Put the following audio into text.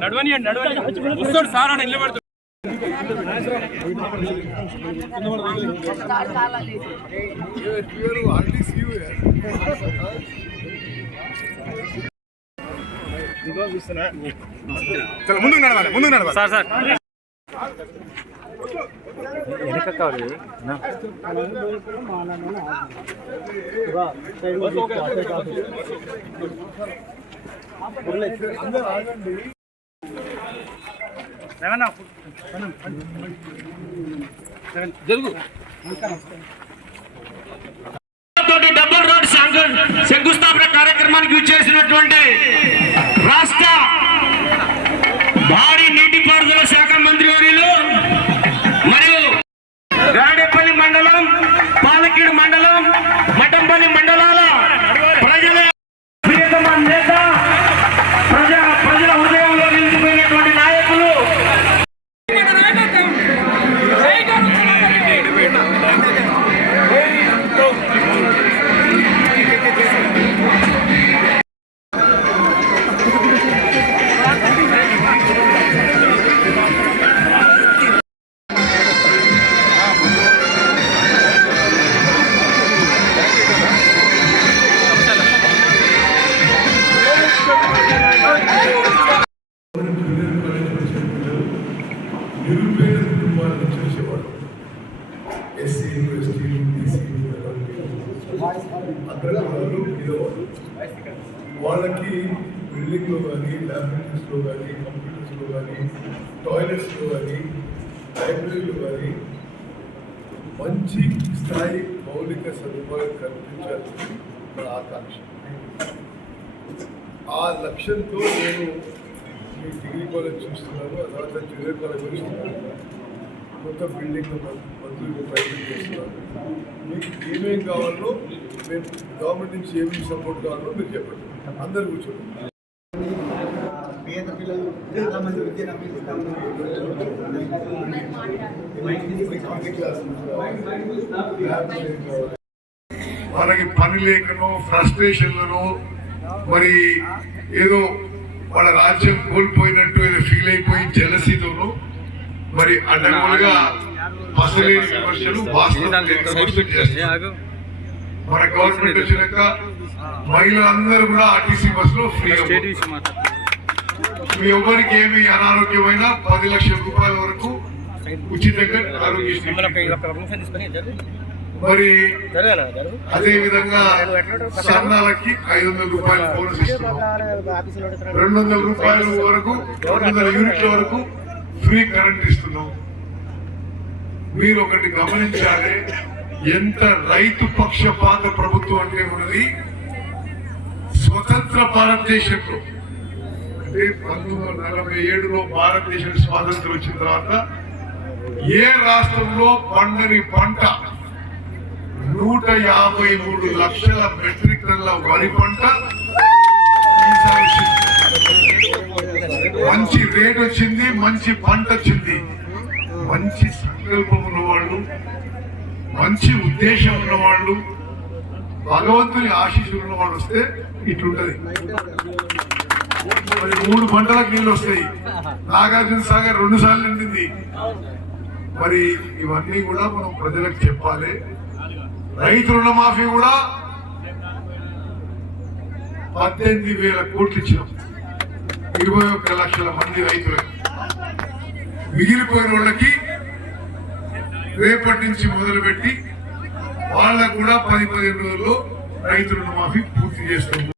నడవని నడవని వస్తాడు సార్ అని నిలబడుతుంది చలో ముందుకు నడవాలి ముందుకు నడవాలి సార్ సార్ జరుగు డబుల్ రోడ్ శంకుస్థాపన కార్యక్రమానికి విచ్చేసినటువంటి నిరుపేద కుటుంబాల నుంచి వచ్చేవాడు ఎస్సీలు ఎస్టీలు బీసీలు అగ్రకులాలు ఇదవాళ్ళు వాళ్ళకి బిల్డింగ్లో కానీ ల్యాబొరేటరీస్లో కానీ కంప్యూటర్స్లో కానీ టాయిలెట్స్లో కానీ లైబ్రరీలో కానీ మంచి స్థాయి మౌలిక సదుపాయం కల్పించాలని నా ఆకాంక్ష. ఆ లక్ష్యంతో నేను డిగ్రీ కాలేజ్ చూస్తున్నాను ఆ తర్వాత జూనియర్ కాలేజ్ చూస్తున్నాను కొత్త బిల్డింగ్ మంత్రులు ప్రయత్నం చేస్తున్నాను మీకు ఏమేం కావాలో మేము గవర్నమెంట్ నుంచి ఏమేమి సపోర్ట్ కావాలో మీరు చెప్పండి. అందరు కూర్చోండి. పేద పిల్లలు వాళ్ళకి పని లేకనో ఫ్రస్ట్రేషన్లను మరి ఏదో వాళ్ళ రాజ్యం కోల్పోయినట్టు ఫీల్ అయిపోయి జలసీతోను మరి అడ్డగోలుగా పసలేని విమర్శలు. మన గవర్నమెంట్ వచ్చినాక మహిళలందరూ కూడా ఆర్టీసీ బస్సులో ఫ్రీ మీ ఎవరికి ఏమి అనారోగ్యమైనా పది లక్షల రూపాయల వరకు ఉచితంగా ఆరోగ్యశ్రీ మరి అదే విధంగా సన్నాలకి ఐదు వందల రూపాయలు బోనస్ ఇస్తున్నాం. రెండు వందల రూపాయల వరకు రెండు వందల యూనిట్ల వరకు ఫ్రీ కరెంట్ ఇస్తున్నాం. మీరు ఒకటి గమనించాలి ఎంత రైతు పక్షపాత ప్రభుత్వం అంటే ఉన్నది స్వతంత్ర భారతదేశంలో అంటే పంతొమ్మిది వందల నలభై ఏడులో భారతదేశం స్వాతంత్రం వచ్చిన తర్వాత ఏ రాష్ట్రంలో పండని పంట నూట యాభై మూడు లక్షల మెట్రిక్ టన్ల వరి పంట మంచి రేట్ వచ్చింది మంచి పంట వచ్చింది. మంచి సంకల్పం ఉన్నవాళ్ళు మంచి ఉద్దేశం ఉన్నవాళ్ళు భగవంతుని ఆశీస్సులు ఉన్నవాళ్ళు వస్తే ఇట్లుంటది. మరి మూడు పంటలకు నీళ్ళు వస్తాయి. నాగార్జున సాగర్ రెండు సార్లు నిండింది. మరి ఇవన్నీ కూడా మనం ప్రజలకు చెప్పాలి. రైతు రుణమాఫీ కూడా పద్దెనిమిది వేల కోట్లు ఇచ్చినాం. ఇరవై ఒక్క లక్షల మంది రైతులకు. మిగిలిపోయిన వాళ్ళకి రేపటి నుంచి మొదలుపెట్టి వాళ్ళకు కూడా పది పదిహేను రోజుల్లో రైతు రుణమాఫీ పూర్తి చేస్తాము.